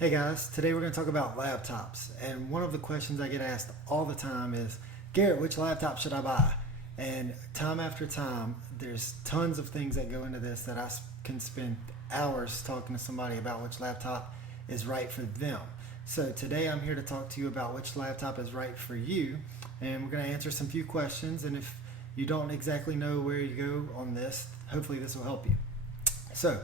Hey guys, today we're going to talk about laptops. And one of the questions I get asked all the time is, Garrett, which laptop should I buy? And time after time, there's tons of things that go into this that can spend hours talking to somebody about which laptop is right for them. So today I'm here to talk to you about which laptop is right for you. And we're going to answer some few questions. And if you don't exactly know where you go on this, hopefully this will help you. So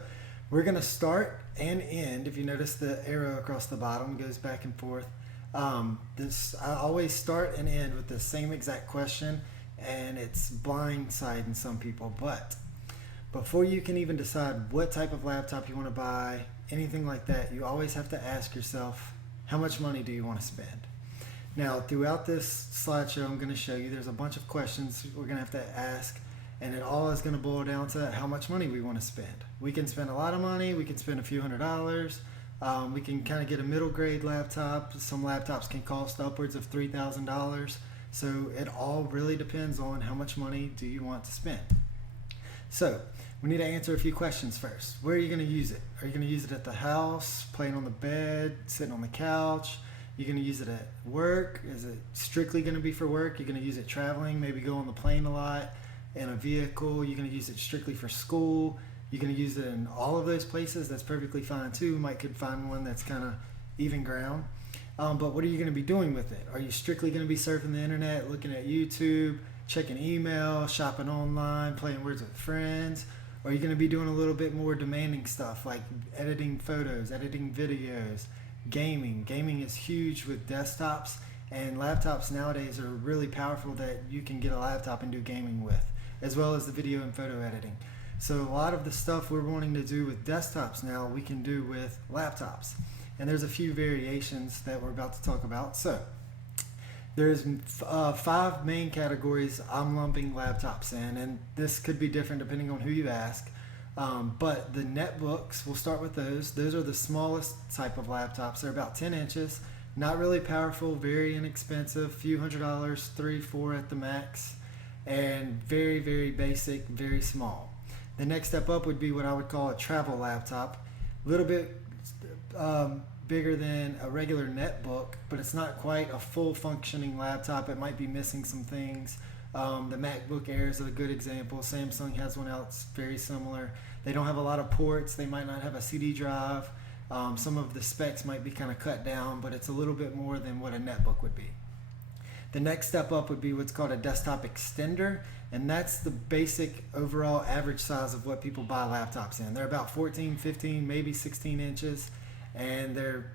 we're going to start and end. If you notice the arrow across the bottom goes back and forth. I always start and end with the same exact question, and it's blindsiding some people. But before you can even decide what type of laptop you want to buy, anything like that, you always have to ask yourself, how much money do you want to spend? Now, throughout this slideshow, I'm going to show you there's a bunch of questions we're going to have to ask, and it all is going to boil down to how much money we want to spend. We can spend a lot of money, we can spend a few $100s, we can kind of get a middle grade laptop. Some laptops can cost upwards of $3,000. So it all really depends on how much money do you want to spend. So we need to answer a few questions first. Where are you going to use it? Are you going to use it at the house, playing on the bed, sitting on the couch? You're going to use it at work? Is it strictly going to be for work? You're going to use it traveling, maybe go on the plane a lot, in a vehicle. You're going to use it strictly for school. You're going to use it in all of those places. That's perfectly fine too. You could find one that's kind of even ground. But what are you going to be doing with it? Are you strictly going to be surfing the internet, looking at YouTube, checking email, shopping online, playing Words with Friends? Or are you going to be doing a little bit more demanding stuff like editing photos, editing videos, gaming? Gaming is huge with desktops, and laptops nowadays are really powerful that you can get a laptop and do gaming with, as well as the video and photo editing. So a lot of the stuff we're wanting to do with desktops now, we can do with laptops. And there's a few variations that we're about to talk about. So there's 5 main categories I'm lumping laptops in, and this could be different depending on who you ask. But the netbooks, we'll start with those. Those are the smallest type of laptops. They're about 10 inches, not really powerful, very inexpensive, few $100s, 3, 4 at the max, and very, very basic, very small. The next step up would be what I would call a travel laptop, a little bit bigger than a regular netbook, but it's not quite a full functioning laptop. It might be missing some things. The MacBook Air is a good example. Samsung has one out very similar. They don't have a lot of ports. They might not have a CD drive. Some of the specs might be kind of cut down, but it's a little bit more than what a netbook would be. The next step up would be what's called a desktop extender, and that's the basic overall average size of what people buy laptops in. They're about 14, 15, maybe 16 inches, and they're,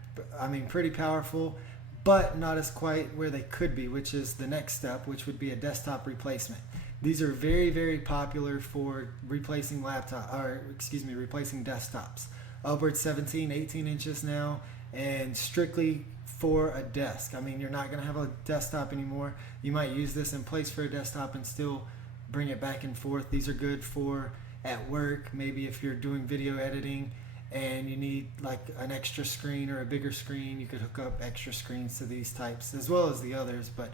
pretty powerful, but not as quite where they could be, which is the next step, which would be a desktop replacement. These are very, very popular for replacing replacing desktops. Upwards 17, 18 inches now, and strictly for a desk. You're not going to have a desktop anymore. You might use this in place for a desktop and still bring it back and forth. These are good for at work, maybe if you're doing video editing and you need like an extra screen or a bigger screen, you could hook up extra screens to these types as well as the others, but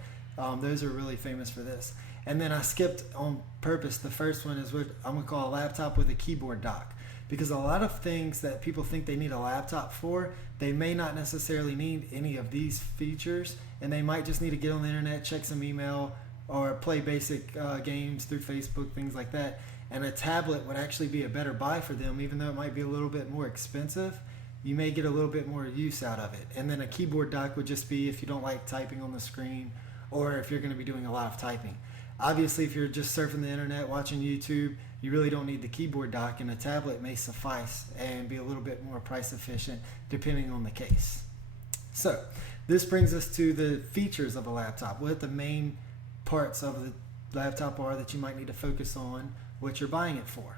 those are really famous for this. And then I skipped on purpose. The first one is what I'm going to call a laptop with a keyboard dock. Because a lot of things that people think they need a laptop for, they may not necessarily need any of these features, and they might just need to get on the internet, check some email, or play basic games through Facebook, things like that. And a tablet would actually be a better buy for them, even though it might be a little bit more expensive. You may get a little bit more use out of it. And then a keyboard dock would just be if you don't like typing on the screen, or if you're going to be doing a lot of typing. Obviously, if you're just surfing the internet, watching YouTube, you really don't need the keyboard dock, and a tablet may suffice and be a little bit more price efficient depending on the case. So this brings us to the features of a laptop, what the main parts of the laptop are that you might need to focus on what you're buying it for.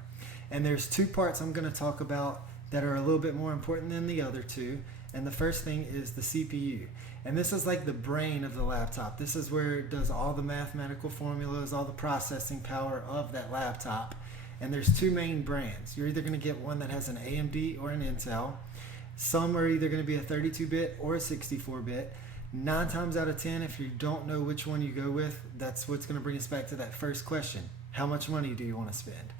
And there's 2 parts I'm going to talk about that are a little bit more important than the other 2. And the first thing is the CPU. And this is like the brain of the laptop. This is where it does all the mathematical formulas, all the processing power of that laptop. And there's 2 main brands. You're either going to get one that has an AMD or an Intel. Some are either going to be a 32-bit or a 64-bit. 9 times out of 10, if you don't know which one you go with, that's what's going to bring us back to that first question. How much money do you want to spend?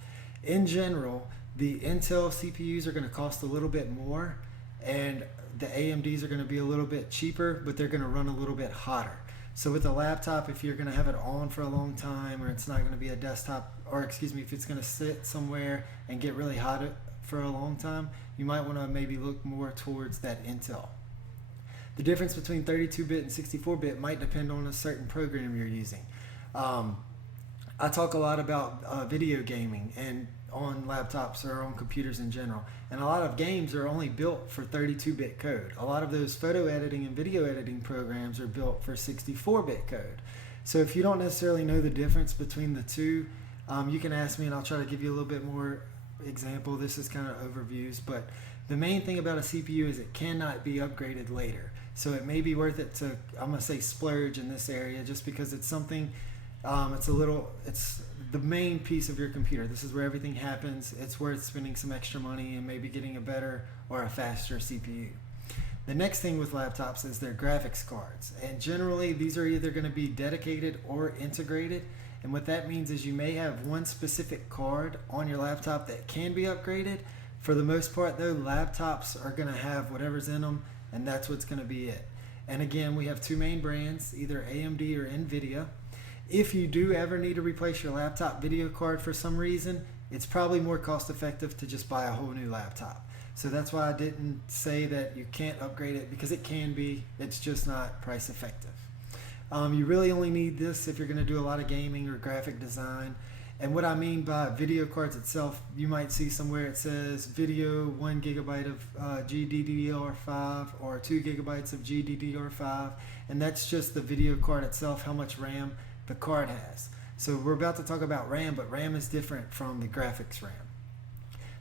In general, the Intel CPUs are going to cost a little bit more, and the AMDs are going to be a little bit cheaper, but they're going to run a little bit hotter. So with a laptop, if you're going to have it on for a long time, or it's not going to be a desktop, or excuse me, if it's going to sit somewhere and get really hot for a long time, you might want to maybe look more towards that Intel. The difference between 32-bit and 64-bit might depend on a certain program you're using. I talk a lot about video gaming and on laptops or on computers in general, and a lot of games are only built for 32-bit code. A lot of those photo editing and video editing programs are built for 64-bit code. So if you don't necessarily know the difference between the two, you can ask me and I'll try to give you a little bit more example. This is kind of overviews, but the main thing about a CPU is it cannot be upgraded later. So it may be worth it to, I'm going to say, splurge in this area, just because it's something, it's the main piece of your computer. This is where everything happens. It's worth spending some extra money and maybe getting a better or a faster CPU. The next thing with laptops is their graphics cards. And generally, these are either going to be dedicated or integrated. And what that means is you may have one specific card on your laptop that can be upgraded. For the most part, though, laptops are going to have whatever's in them, and that's what's going to be it. And again, we have two main brands, either AMD or NVIDIA. If you do ever need to replace your laptop video card for some reason, it's probably more cost effective to just buy a whole new laptop. So that's why I didn't say that you can't upgrade it, because it can be, it's just not price effective. You really only need this if you're going to do a lot of gaming or graphic design. And what I mean by video cards itself, you might see somewhere it says video 1 gigabyte of GDDR5 or 2 gigabytes of GDDR5, and that's just the video card itself, how much RAM the card has. So we're about to talk about RAM, but RAM is different from the graphics RAM.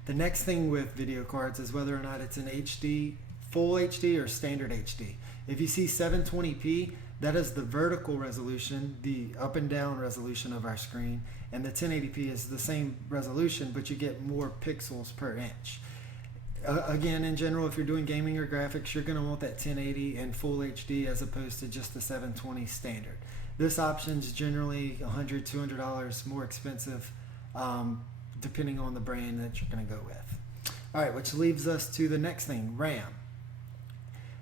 The next thing with video cards is whether or not it's an HD, full HD, or standard HD. If you see 720p, that is the vertical resolution, the up and down resolution of our screen, and the 1080p is the same resolution, but you get more pixels per inch. Again, in general, if you're doing gaming or graphics, you're going to want that 1080 and full HD as opposed to just the 720 standard. This option is generally $100, $200 more expensive, depending on the brand that you're going to go with. All right, which leaves us to the next thing, RAM.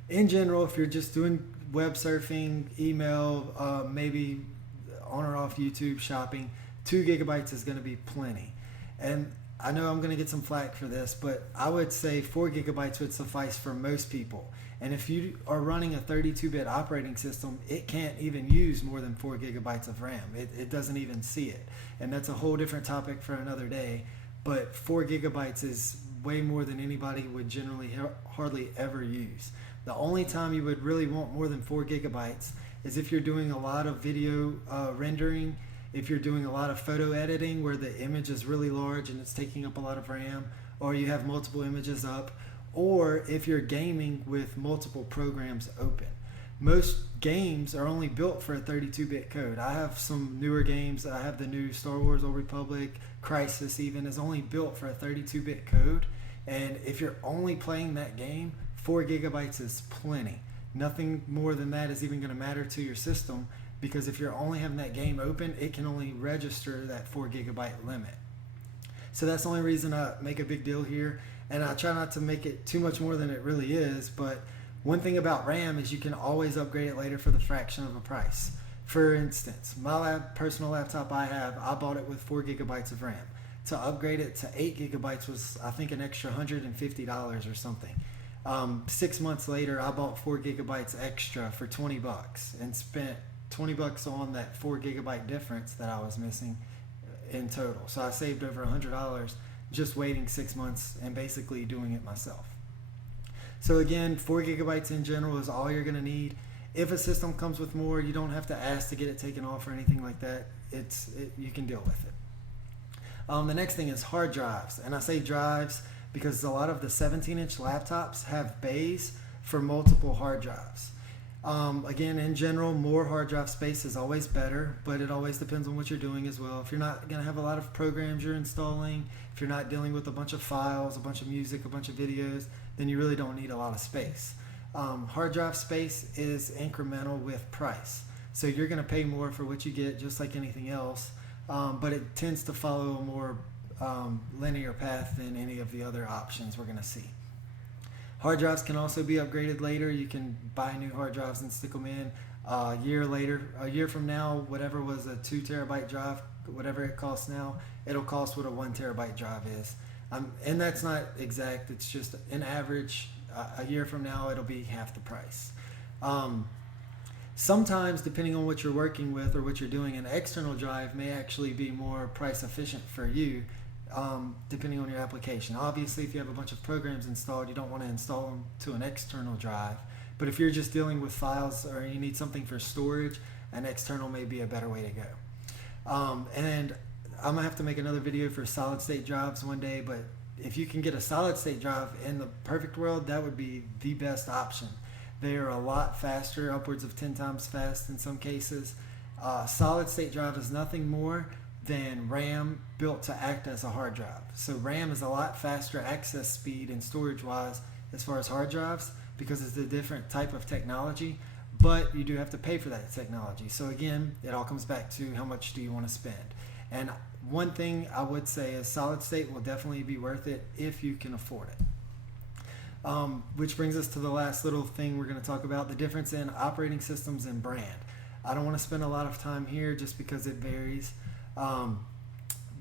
In general, if you're just doing web surfing, email, maybe on or off YouTube, shopping, 2 gigabytes is going to be plenty. And I know I'm going to get some flack for this, but I would say 4 gigabytes would suffice for most people. And if you are running a 32-bit operating system, it can't even use more than 4 gigabytes of RAM. It doesn't even see it. And that's a whole different topic for another day. But 4 gigabytes is way more than anybody would generally hardly ever use. The only time you would really want more than 4 gigabytes is if you're doing a lot of video rendering, if you're doing a lot of photo editing where the image is really large and it's taking up a lot of RAM, or you have multiple images up, or if you're gaming with multiple programs open. Most games are only built for a 32-bit code. I have some newer games. I have the new Star Wars Old Republic, Crysis even, is only built for a 32-bit code. And if you're only playing that game, 4 gigabytes is plenty. Nothing more than that is even going to matter to your system, because if you're only having that game open, it can only register that 4 gigabyte limit. So that's the only reason I make a big deal here. And I try not to make it too much more than it really is, but one thing about RAM is you can always upgrade it later for the fraction of a price. For instance, my personal laptop I bought it with 4 gigabytes of RAM. To upgrade it to 8 gigabytes was, I think, an extra $150 or something. 6 months later, I bought 4 gigabytes extra for $20 and spent $20 on that 4 gigabyte difference that I was missing in total. So I saved over $100 just waiting 6 months and basically doing it myself. So again, 4 gigabytes in general is all you're going to need. If a system comes with more, you don't have to ask to get it taken off or anything like that. You can deal with it. The next thing is hard drives. And I say drives because a lot of the 17-inch laptops have bays for multiple hard drives. Again, in general, more hard drive space is always better, but it always depends on what you're doing as well. If you're not going to have a lot of programs you're installing, if you're not dealing with a bunch of files, a bunch of music, a bunch of videos, then you really don't need a lot of space. Hard drive space is incremental with price. So you're going to pay more for what you get, just like anything else, but it tends to follow a more linear path than any of the other options we're going to see. Hard drives can also be upgraded later. You can buy new hard drives and stick them in. A year from now, whatever was a 2 terabyte drive, whatever it costs now, it'll cost what a 1 terabyte drive is. And that's not exact. It's just an average. A year from now, it'll be half the price. Sometimes, depending on what you're working with or what you're doing, an external drive may actually be more price efficient for you, depending on your application. Obviously, if you have a bunch of programs installed, you don't want to install them to an external drive. But if you're just dealing with files or you need something for storage, an external may be a better way to go. And I'm going to have to make another video for solid state drives one day, but if you can get a solid state drive in the perfect world, that would be the best option. They are a lot faster, upwards of 10 times fast in some cases. Solid state drive is nothing more than RAM built to act as a hard drive. So RAM is a lot faster access speed and storage wise as far as hard drives, because it's a different type of technology, but you do have to pay for that technology. So again, it all comes back to how much do you want to spend. And one thing I would say is solid state will definitely be worth it if you can afford it. Which brings us to the last little thing we're going to talk about, the difference in operating systems and brand. I don't want to spend a lot of time here just because it varies.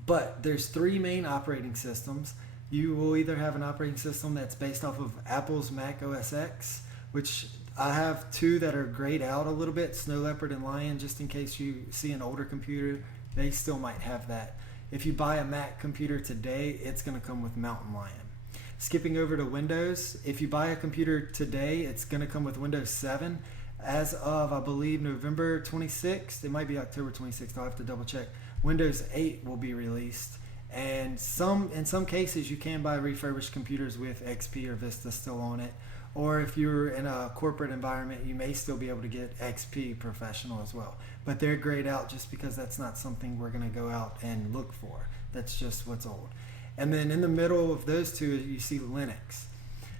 But there's 3 main operating systems. You will either have an operating system that's based off of Apple's Mac OS X, which I have 2 that are grayed out a little bit, Snow Leopard and Lion, just in case you see an older computer, they still might have that. If you buy a Mac computer today, it's going to come with Mountain Lion. Skipping over to Windows, if you buy a computer today, it's going to come with Windows 7. As of, I believe, November 26th, it might be October 26th, I'll have to double check, Windows 8 will be released. And in some cases, you can buy refurbished computers with XP or Vista still on it. Or if you're in a corporate environment, you may still be able to get XP Professional as well. But they're grayed out just because that's not something we're going to go out and look for. That's just what's old. And then in the middle of those 2, you see Linux.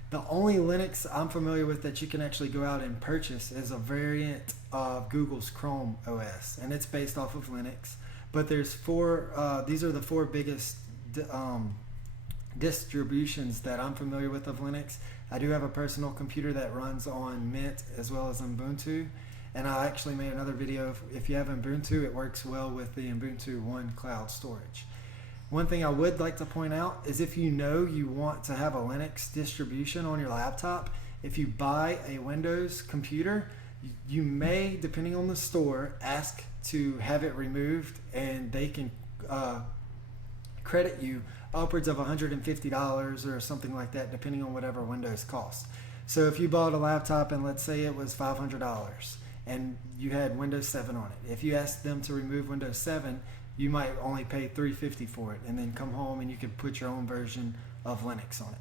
The only Linux I'm familiar with that you can actually go out and purchase is a variant of Google's Chrome OS, and it's based off of Linux. But there's 4, these are the 4 biggest distributions that I'm familiar with of Linux. I do have a personal computer that runs on Mint as well as Ubuntu, and I actually made another video. If you have Ubuntu, it works well with the Ubuntu One cloud storage. One thing I would like to point out is if you know you want to have a Linux distribution on your laptop, if you buy a Windows computer, you may, depending on the store, ask to have it removed, and they can credit you upwards of $150 or something like that, depending on whatever Windows costs. So if you bought a laptop and let's say it was $500 and you had Windows 7 on it, if you asked them to remove Windows 7, you might only pay $350 for it, and then come home and you could put your own version of Linux on it.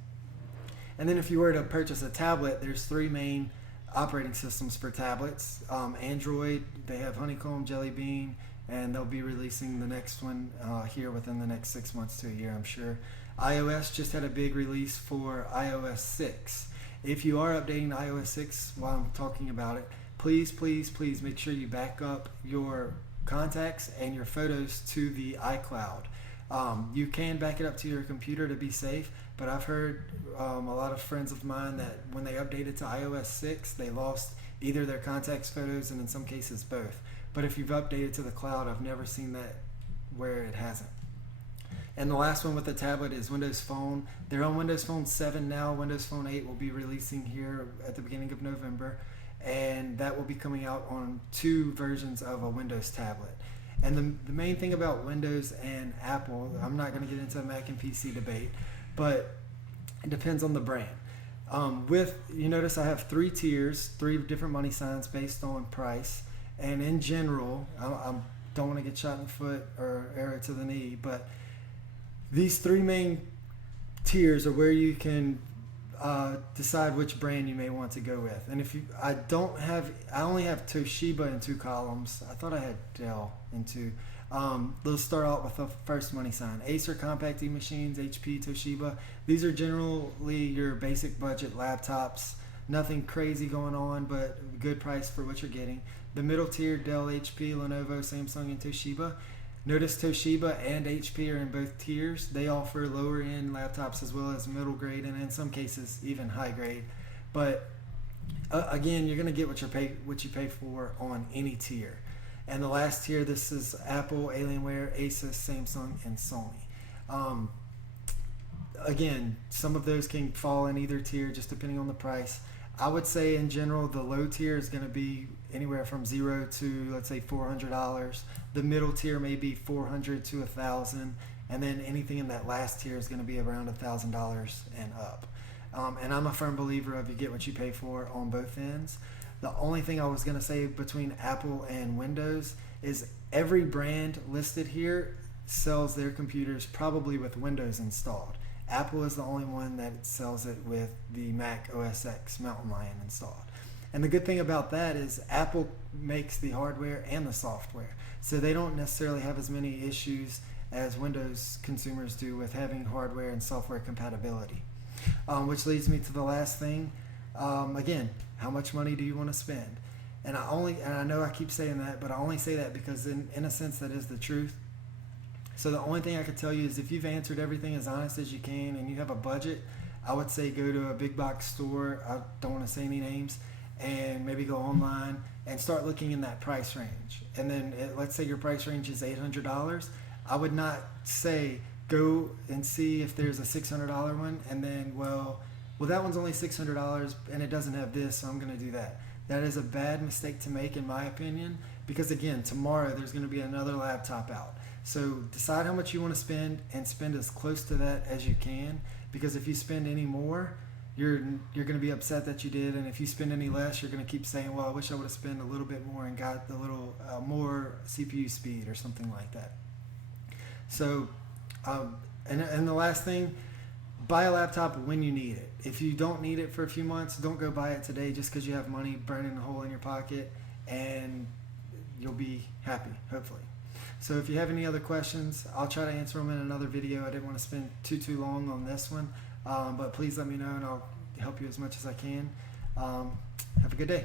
And then if you were to purchase a tablet, there's 3 main operating systems for tablets. Android, they have Honeycomb, Jelly Bean, and they'll be releasing the next one here within the next 6 months to a year, I'm sure. iOS just had a big release for iOS 6. If you are updating to iOS 6 while I'm talking about it, please, please, please make sure you back up your contacts and your photos to the iCloud. You can back it up to your computer to be safe, but I've heard a lot of friends of mine that when they updated to iOS 6, they lost either their contacts, photos, and in some cases both. But if you've updated to the cloud, I've never seen that where it hasn't. And the last one with the tablet is Windows Phone. They're on Windows Phone 7 now. Windows Phone 8 will be releasing here at the beginning of November, and that will be coming out on 2 versions of a Windows tablet. And the main thing about Windows and Apple, I'm not going to get into a Mac and PC debate, but it depends on the brand. You notice I have 3 tiers, 3 different money signs based on price. And in general, I don't want to get shot in the foot or arrow to the knee, but these 3 main tiers are where you can decide which brand you may want to go with. And I only have Toshiba in 2 columns. I thought I had Dell in 2. Let's start out with the first money sign. Acer Compact E Machines, HP, Toshiba. These are generally your basic budget laptops. Nothing crazy going on, but good price for what you're getting. The middle tier, Dell, HP, Lenovo, Samsung, and Toshiba. Notice Toshiba and HP are in both tiers. They offer lower end laptops as well as middle grade, and in some cases even high grade. But again, you're going to get what you pay for on any tier. And the last tier, this is Apple, Alienware, Asus, Samsung, and Sony. Again, some of those can fall in either tier just depending on the price. I would say in general the low tier is going to be anywhere from $0 to, let's say, $400. The middle tier may be $400 to $1,000, and then anything in that last tier is going to be around $1,000 and up. And I'm a firm believer of you get what you pay for on both ends. The only thing I was going to say between Apple and Windows is every brand listed here sells their computers probably with Windows installed. Apple is the only one that sells it with the Mac OS X Mountain Lion installed. And the good thing about that is Apple makes the hardware and the software. So they don't necessarily have as many issues as Windows consumers do with having hardware and software compatibility. Which leads me to the last thing. Again, how much money do you want to spend? And I know I keep saying that, but I only say that because in a sense that is the truth. So the only thing I could tell you is if you've answered everything as honest as you can and you have a budget, I would say go to a big box store. I don't want to say any names, and maybe go online and start looking in that price range. And then let's say your price range is $800. I would not say go and see if there's a $600 one and then, well, that one's only $600 and it doesn't have this, so I'm going to do that. That is a bad mistake to make in my opinion, because again, tomorrow there's going to be another laptop out. So decide how much you want to spend and spend as close to that as you can, because if you spend any more, you're going to be upset that you did, and if you spend any less, you're going to keep saying, well, I wish I would have spent a little bit more and got a little more CPU speed or something like that. So, and the last thing, buy a laptop when you need it. If you don't need it for a few months, don't go buy it today just because you have money burning a hole in your pocket, and you'll be happy, hopefully. So if you have any other questions, I'll try to answer them in another video. I didn't want to spend too long on this one, but please let me know and I'll help you as much as I can. Have a good day.